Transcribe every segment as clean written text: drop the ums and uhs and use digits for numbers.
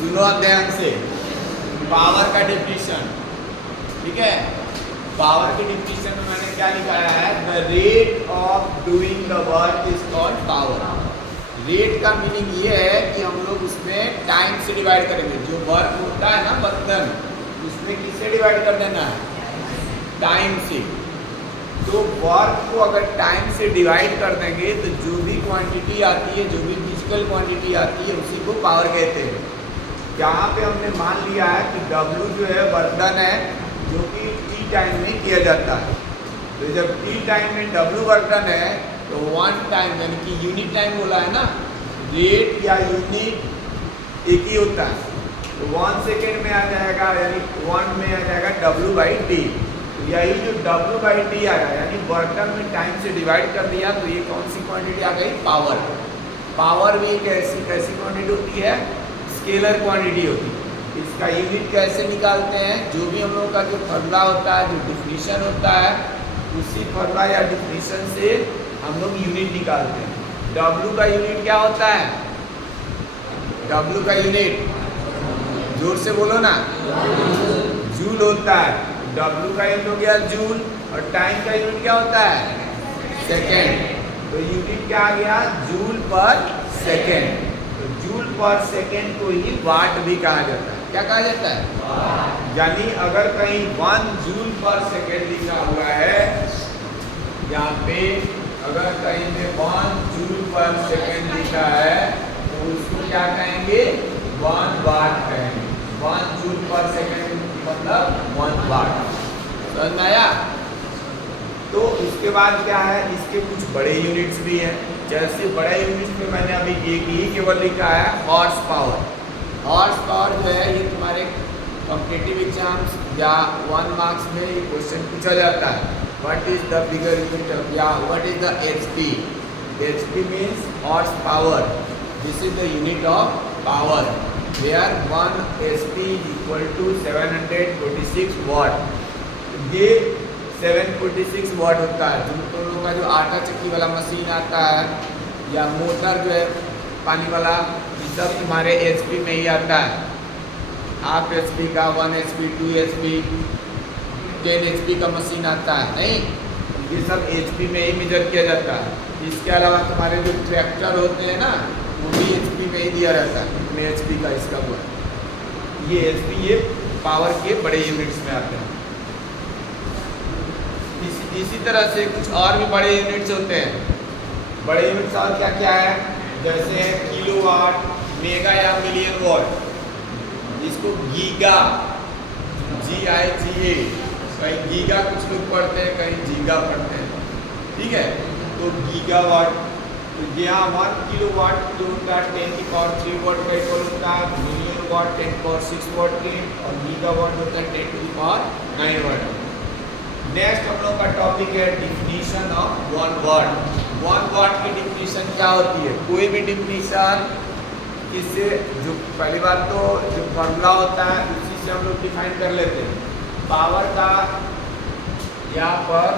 सुनो ध्यान से, पावर का डिफिनेशन, ठीक है। पावर की डिफिनेशन में मैंने क्या लिखाया है, the rate of doing the work is called power. Rate का मीनिंग ये है कि हम लोग उसमें टाइम से डिवाइड करेंगे। जो वर्क होता है ना बर्तन, उसमें किससे डिवाइड कर देना है, टाइम से। तो वर्क को अगर टाइम से डिवाइड कर देंगे तो जो भी क्वांटिटी आती है, जो भी फिजिकल क्वांटिटी आती है, उसी को पावर कहते हैं। यहाँ पे हमने मान लिया है कि W जो है वर्क है, जो कि T टाइम में किया जाता है। तो जब T टाइम में W वर्क है तो 1 टाइम यानी कि यूनिट टाइम बोला है ना, रेट या यूनिट एक ही होता है। तो 1 सेकेंड में आ जाएगा, यानी 1 में आ जाएगा W/T। तो यही जो W/T आया यानी बर्तन में टाइम से डिवाइड कर दिया, तो ये कौन सी क्वांटिटी आ गई, पावर। पावर भी एक कैसी क्वांटिटी होती है, स्केलर क्वांटिटी होती है। इसका यूनिट कैसे निकालते हैं, जो भी हम लोगों का जो फॉर्मूला होता है, जो डिफिनीशन होता है, उसी फॉर्मूला या डिफिनीशन से हम लोग यूनिट निकालते हैं। W का यूनिट क्या होता है, W का यूनिट जोर से बोलो ना, जूल होता है। W का यूनिट हो गया जूल, और टाइम का यूनिट क्या होता है, सेकेंड। तो यूनिट क्या आ गया, जूल पर सेकेंड। तो जूल पर सेकेंड को ही वाट भी कहा जाता है। क्या कहा जाता है, यानी अगर कहीं 1 जूल पर सेकेंड लिखा हुआ है, यहाँ पे अगर कहीं पे 1 जूल पर सेकेंड लिखा है तो उसको क्या कहेंगे, 1 वाट कहेंगे। 1 जूल पर सेकेंड मतलब 1 वाट। समझ में आया। तो इसके बाद क्या है, इसके कुछ बड़े यूनिट्स भी हैं। जैसे बड़े यूनिट्स में मैंने अभी एक ही केवल लिखा है, हॉर्स पावर। हॉर्स पावर जो है ये तुम्हारे कॉम्पिटिटिव एग्जाम्स या 1 मार्क्स में ये क्वेश्चन पूछा जाता है। What is the bigger unit of, या what is the HP। HP means horse power. This is the unit of power where 1 HP is equal to 746 watt. ये 746 वाट होता है। जो लोगों का जो आटा चक्की वाला मशीन आता है या मोटर जो है पानी वाला, ये सब तुम्हारे HP में ही आता है। हाफ HP का, 1 HP, 2 HP, 10 HP का मशीन आता है, नहीं, ये सब HP में ही मेजर किया जाता है। इसके अलावा तुम्हारे जो ट्रैक्टर होते हैं ना, वो भी HP में ही दिया रहता है, में HP का इसका वो है। ये HP ये पावर के बड़े यूनिट्स में आते हैं। इसी तरह से कुछ और भी बड़े यूनिट्स होते हैं। बड़े यूनिट्स और क्या क्या है, जैसे किलोवाट, मेगा या मिलियन वाट। इसको गीगा, GIGA, कहीं गीगा कुछ लोग पढ़ते हैं, कहीं जीगा पढ़ते हैं, ठीक है। तो गीगावाट, तो यहाँ 1 किलोवाट जो होता है 10 की पावर 3 वाट का इक्वल होता है। मिलियन वाट 10 की पावर 6 वाट के, और गीगावाट होता है 10 की पावर 9 वाट। नेक्स्ट हम लोग का टॉपिक है डिफिनीशन ऑफ 1 वाट। 1 वाट की डिफिनीशन क्या होती है, कोई भी डिफिनीशन इससे, जो पहली बात तो जो फॉर्मूला होता है उसी से हम लोग डिफाइन कर लेते हैं। पावर का यहाँ पर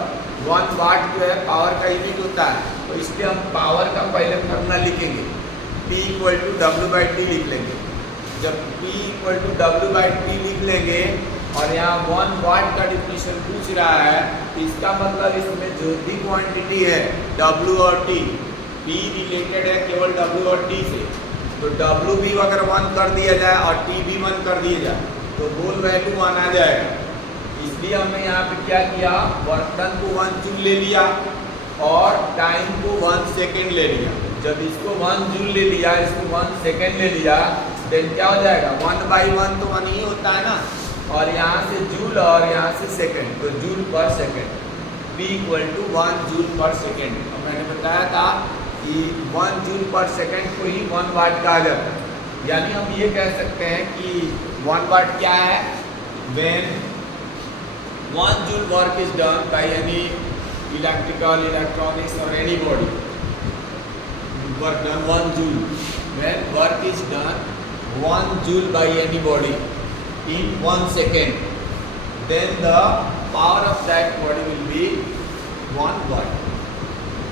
1 वाट जो है पावर का यूनिट होता है, तो इसके हम पावर का पहले फॉर्मूला लिखेंगे, P = W/T लिख लेंगे। जब P = W/T लिख लेंगे और यहाँ 1 वाट का डिफिनीशन पूछ रहा है, तो इसका मतलब इसमें जो भी क्वांटिटी है W और T, P रिलेटेड है केवल W और T से, तो W भी अगर 1 कर दिया जाए और T भी 1 कर दिया जाए तो बोल वैल्यू 1 आ जाएगा। इसलिए हमने यहाँ पे क्या किया, बर्तन को 1 जूल ले लिया और टाइम को 1 सेकेंड ले लिया। जब इसको 1 जूल ले लिया, इसको 1 सेकेंड ले लिया, देन क्या हो जाएगा, 1/1 तो 1 ही होता है ना, और यहाँ से जूल और यहाँ से सेकेंड, तो जूल पर सेकेंड। P = 1 जूल पर सेकेंड। तो मैंने बताया था कि 1 जूल पर सेकेंड को ही 1 वाट कहा जाता है। यानी हम ये कह सकते हैं कि 1 वाट क्या है, when 1 joule work is done by any electrical, electronics or any body, work done 1 joule. When work is done 1 joule by any body in 1 second, then the power of that body will be 1 watt.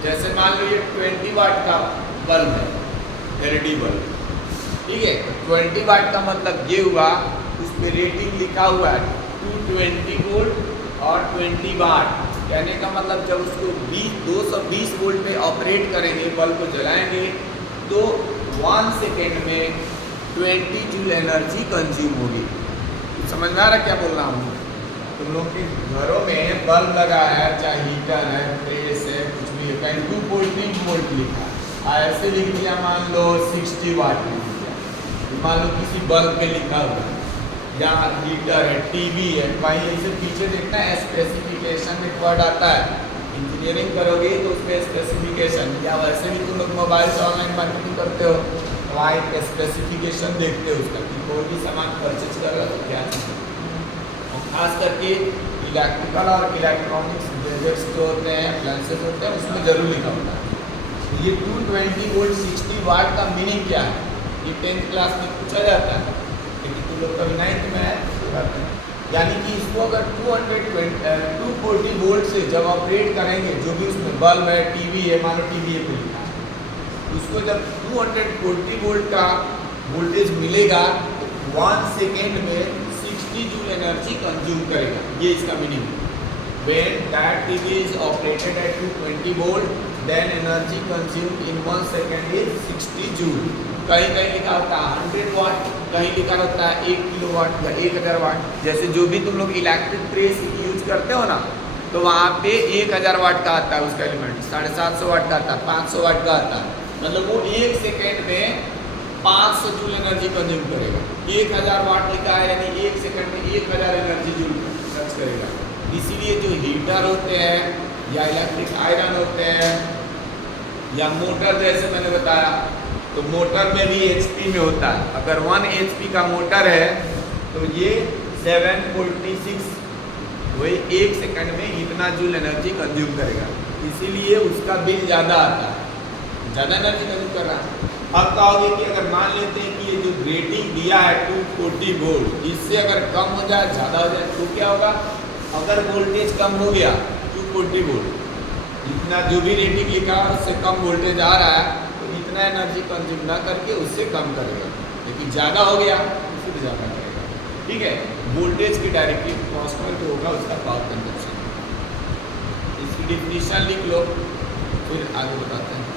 जैसे मान लो ये 20 वाट का bulb है, LED bulb, ठीक है। 20 वाट का मतलब ये हुआ, उस पर रेटिंग लिखा हुआ है 220 वोल्ट और 20 वाट। कहने का मतलब जब उसको 220 वोल्ट पे ऑपरेट करेंगे, बल्ब को जलाएंगे, तो 1 सेकेंड में 20 जूल एनर्जी कंज्यूम होगी। तो समझ में आ रहा क्या बोल रहा हूँ? तुम लोग के घरों में बल्ब लगा है, चाहे हीटर है, प्रेस है, कुछ भी है, कहीं 240 वोल्ट लिखा है, ऐसे लिख दिया मान लो 60 वाट लिख दिया, मान लो किसी बल्ब पे लिखा हुआ है, या हीटर है, टीवी है, कहीं इसे पीछे देखना है स्पेसिफिकेशन में वर्ड आता है। इंजीनियरिंग करोगे तो उसमें स्पेसिफिकेशन, या वैसे भी तुम लोग मोबाइल से ऑनलाइन मार्केटिंग करते हो, वहाँ एक स्पेसिफिकेशन देखते हो उसका कि कोई भी सामान परचेज कर रहा हो तो क्या चीज़। और खास करके इलेक्ट्रिकल और इलेक्ट्रॉनिक्स गैजेट्स जो होते हैं, अप्लायंसेस होते हैं, उसमें जरूर लिखा होता है। तो ये 220 वोल्ट 60 वाट का मीनिंग क्या है, ये 10th क्लास में पूछा जाता है, लेकिन तुम लोग कभी 9th में है। यानी कि इसको अगर 240 वोल्ट से जब ऑपरेट करेंगे, जो भी उसमें बल्ब है, टीवी है, मान लो टीवी है लिखा है, उसको जब 240 वोल्ट का वोल्टेज मिलेगा तो 1 सेकेंड में 60 जूल एनर्जी कंज्यूम करेगा। ये इसका मीनिंग है। When that TV is operated at 220 volt, then energy consumed in 1 second is 60 joule. कहीं कहीं लिखा होता है 100 वाट, कहीं लिखा होता है 1 किलोवाट या 1000 वाट। जैसे जो भी तुम लोग इलेक्ट्रिक प्रेस यूज करते हो ना, तो वहाँ पे 1000 वाट का आता है उसका एलिमेंट, 750 वाट का आता है, 500 वाट का आता है। मतलब वो 1 सेकेंड में 500 जूल एनर्जी कंज्यूम करेगा। 1000 वाट लिखा है, यानी 1 सेकेंड में 1000 एनर्जी जूल खर्च करेगा। इसीलिए जो हीटर होते हैं या इलेक्ट्रिक आयरन होते हैं या मोटर, जैसे मैंने बताया, तो मोटर में भी HP में होता है। अगर 1 HP का मोटर है तो ये 746, वही 1 सेकंड में इतना जूल एनर्जी कंज्यूम करेगा, इसीलिए उसका बिल ज़्यादा आता है, ज़्यादा एनर्जी कंज्यूम कर रहा है। अब कहोगे कि अगर मान लेते हैं कि ये जो रेटिंग दिया है 240 वोल्ट, इससे अगर कम हो जाए, ज़्यादा हो जाए, तो क्या होगा? अगर वोल्टेज कम हो गया 240 वोल्ट, इतना जो भी रेटिंग लिखा है उससे कम वोल्टेज आ रहा है, तो इतना एनर्जी कंज्यूम ना करके उससे कम करेगा। लेकिन ज़्यादा हो गया तो फिर ज़्यादा करेगा। ठीक है, वोल्टेज की डायरेक्टली कांस्टेंट होगा उसका पावर कंजप्शन। इसकी डिफिनीशन लिख लो, फिर आगे बताते हैं।